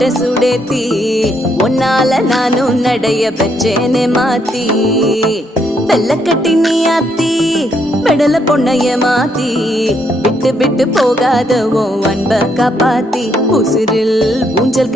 போட்ட சுடேத்தி உன்னால நானும் நடைய பெற்றேனே மாத்தி வெள்ள கட்டி நீ ஆத்தி பெடல பொண்ணைய மாத்தி விட்டு விட்டு போகாத உன் அன்ப காப்பாத்தி உசிரில் ஊஞ்சல்